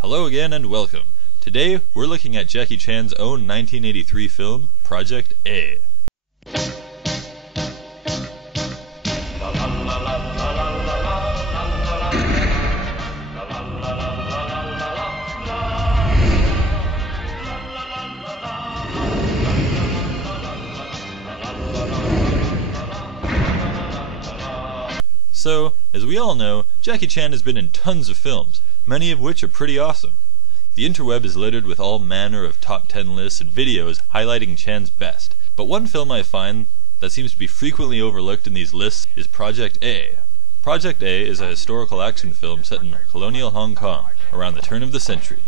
Hello again and welcome. Today we're looking at Jackie Chan's own 1983 film, Project A. So, as we all know, Jackie Chan has been in tons of films, many of which are pretty awesome. The interweb is littered with all manner of top 10 lists and videos highlighting Chan's best, but one film I find that seems to be frequently overlooked in these lists is Project A. Project A is a historical action film set in colonial Hong Kong around the turn of the century.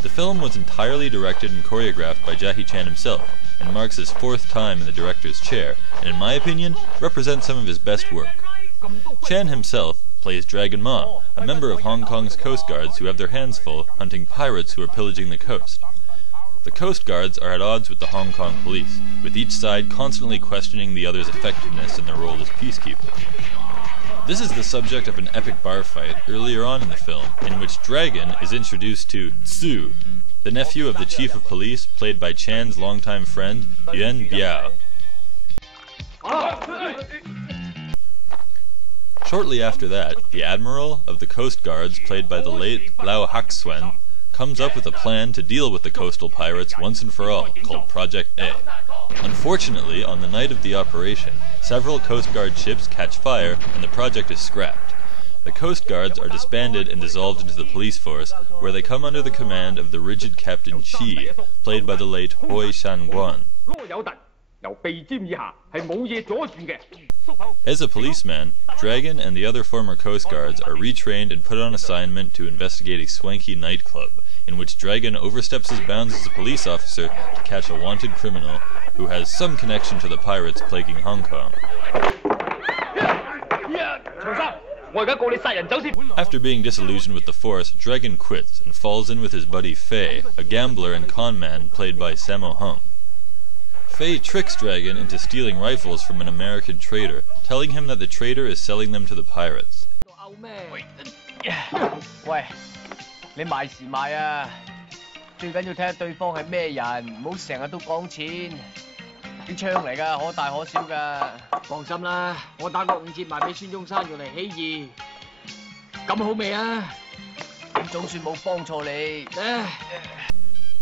The film was entirely directed and choreographed by Jackie Chan himself, and marks his 4th time in the director's chair, and in my opinion, represents some of his best work. Chan himself plays Dragon Ma, a member of Hong Kong's Coast Guards who have their hands full hunting pirates who are pillaging the coast. The Coast Guards are at odds with the Hong Kong police, with each side constantly questioning the other's effectiveness in their role as peacekeepers. This is the subject of an epic bar fight earlier on in the film, in which Dragon is introduced to Tsu, the nephew of the chief of police, played by Chan's longtime friend, Yuan Biao. Shortly after that, the Admiral of the Coast Guards, played by the late Lau Hak-suen, comes up with a plan to deal with the coastal pirates once and for all, called Project A. Unfortunately, on the night of the operation, several Coast Guard ships catch fire and the project is scrapped. The Coast Guards are disbanded and dissolved into the police force, where they come under the command of the rigid Captain Chi, played by the late Hui Shan-guan. As a policeman, Dragon and the other former Coast Guards are retrained and put on assignment to investigate a swanky nightclub, in which Dragon oversteps his bounds as a police officer to catch a wanted criminal who has some connection to the pirates plaguing Hong Kong. After being disillusioned with the force, Dragon quits and falls in with his buddy Fei, a gambler and con man played by Sammo Hung. Fei tricks Dragon into stealing rifles from an American trader, telling him that the trader is selling them to the pirates.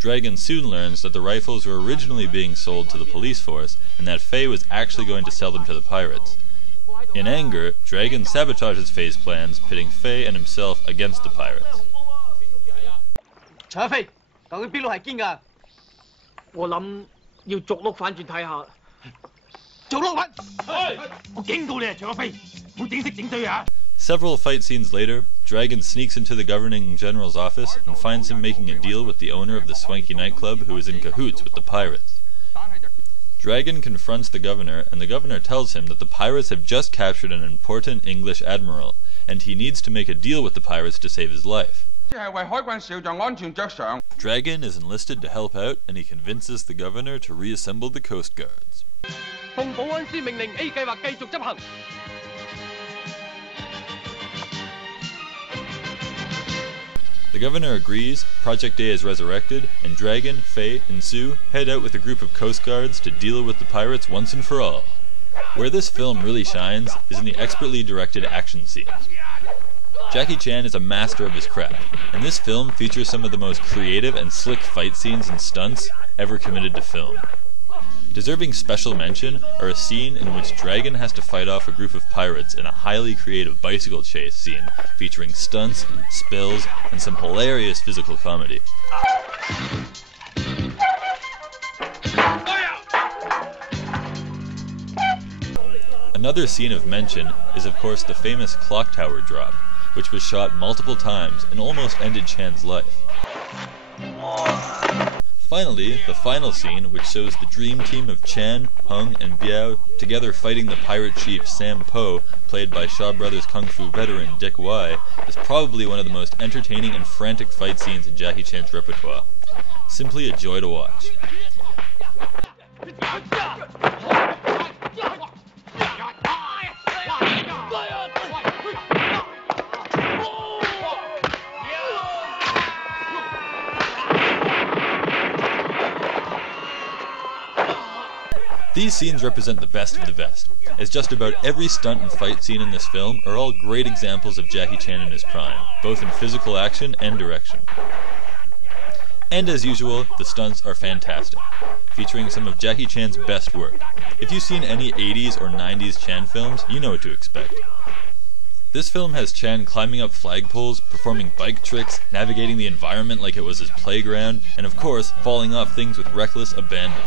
Dragon soon learns that the rifles were originally being sold to the police force and that Fei was actually going to sell them to the pirates. In anger, Dragon sabotages Fei's plans, pitting Fei and himself against the pirates. Several fight scenes later, Dragon sneaks into the governing general's office and finds him making a deal with the owner of the swanky nightclub who is in cahoots with the pirates. Dragon confronts the governor, and the governor tells him that the pirates have just captured an important English admiral, and he needs to make a deal with the pirates to save his life. Dragon is enlisted to help out, and he convinces the governor to reassemble the Coast Guards. The governor agrees, Project A is resurrected, and Dragon, Fei, and Tsu head out with a group of Coast Guards to deal with the pirates once and for all. Where this film really shines is in the expertly directed action scenes. Jackie Chan is a master of his craft, and this film features some of the most creative and slick fight scenes and stunts ever committed to film. Deserving special mention are a scene in which Dragon has to fight off a group of pirates in a highly creative bicycle chase scene featuring stunts, spills, and some hilarious physical comedy. Another scene of mention is of course the famous clock tower drop, which was shot multiple times and almost ended Chan's life. Finally, the final scene, which shows the dream team of Chan, Hung, and Biao together fighting the pirate chief Sam Po, played by Shaw Brothers Kung Fu veteran Dick Wai, is probably one of the most entertaining and frantic fight scenes in Jackie Chan's repertoire. Simply a joy to watch. These scenes represent the best of the best, as just about every stunt and fight scene in this film are all great examples of Jackie Chan in his prime, both in physical action and direction. And as usual, the stunts are fantastic, featuring some of Jackie Chan's best work. If you've seen any 80s or 90s Chan films, you know what to expect. This film has Chan climbing up flagpoles, performing bike tricks, navigating the environment like it was his playground, and of course, falling off things with reckless abandon.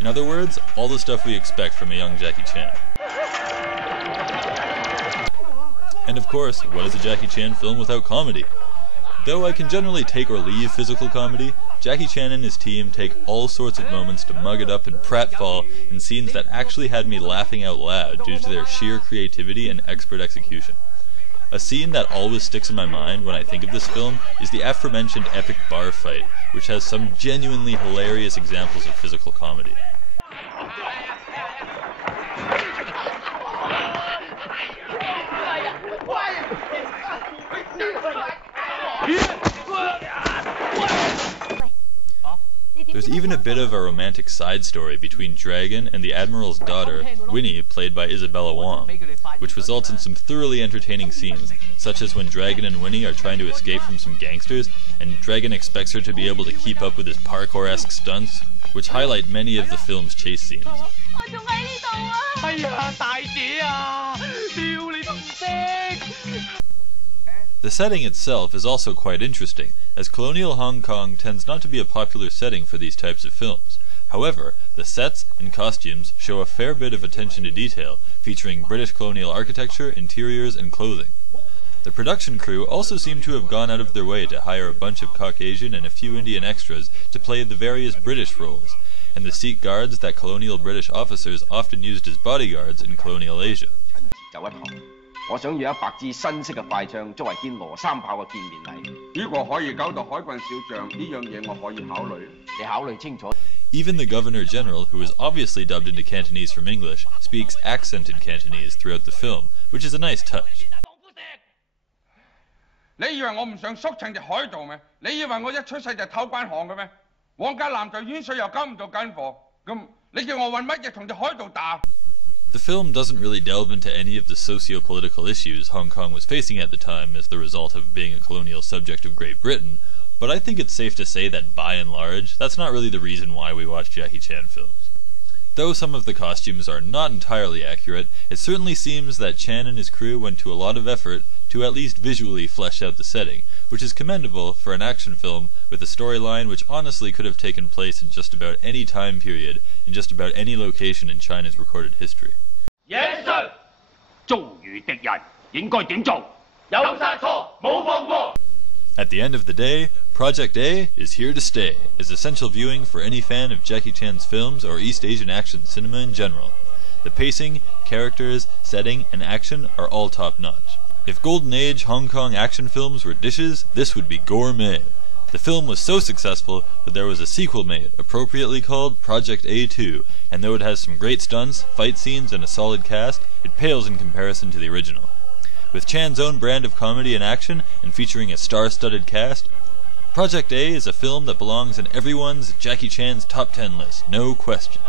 In other words, all the stuff we expect from a young Jackie Chan. And of course, what is a Jackie Chan film without comedy? Though I can generally take or leave physical comedy, Jackie Chan and his team take all sorts of moments to mug it up and pratfall in scenes that actually had me laughing out loud due to their sheer creativity and expert execution. A scene that always sticks in my mind when I think of this film is the aforementioned epic bar fight, which has some genuinely hilarious examples of physical comedy. There's even a bit of a romantic side story between Dragon and the Admiral's daughter, Winnie, played by Isabella Wong, which results in some thoroughly entertaining scenes, such as when Dragon and Winnie are trying to escape from some gangsters, and Dragon expects her to be able to keep up with his parkour-esque stunts, which highlight many of the film's chase scenes. The setting itself is also quite interesting, as colonial Hong Kong tends not to be a popular setting for these types of films. However, the sets and costumes show a fair bit of attention to detail, featuring British colonial architecture, interiors, and clothing. The production crew also seem to have gone out of their way to hire a bunch of Caucasian and a few Indian extras to play the various British roles, and the Sikh guards that colonial British officers often used as bodyguards in colonial Asia. 我想要一白支新式嘅快槍作為見羅三炮嘅見面禮。呢個可以搞到海軍少將，呢樣嘢我可以考慮。你考慮清楚。Even the Governor General, who is obviously dubbed into Cantonese from English, speaks accented Cantonese throughout the film, which is a nice touch. 你以為我唔想縮成隻海盜咩？你以為我一出世就偷關行嘅咩？皇家艦隊遠水又交唔到緊貨，咁你叫我揾乜嘢同隻海盜打？ The film doesn't really delve into any of the socio-political issues Hong Kong was facing at the time as the result of being a colonial subject of Great Britain, but I think it's safe to say that by and large, that's not really the reason why we watch Jackie Chan films. Though some of the costumes are not entirely accurate, it certainly seems that Chan and his crew went to a lot of effort to at least visually flesh out the setting, which is commendable for an action film with a storyline which honestly could have taken place in just about any time period, in just about any location in China's recorded history. Yes, sir. 遭遇敵人應該點做？有殺錯，冇放過。 At the end of the day, Project A is here to stay, as essential viewing for any fan of Jackie Chan's films or East Asian action cinema in general. The pacing, characters, setting, and action are all top-notch. If Golden Age Hong Kong action films were dishes, this would be gourmet. The film was so successful that there was a sequel made, appropriately called Project A2, and though it has some great stunts, fight scenes, and a solid cast, it pales in comparison to the original. With Chan's own brand of comedy and action, and featuring a star-studded cast, Project A is a film that belongs in everyone's Jackie Chan's top 10 list, no question.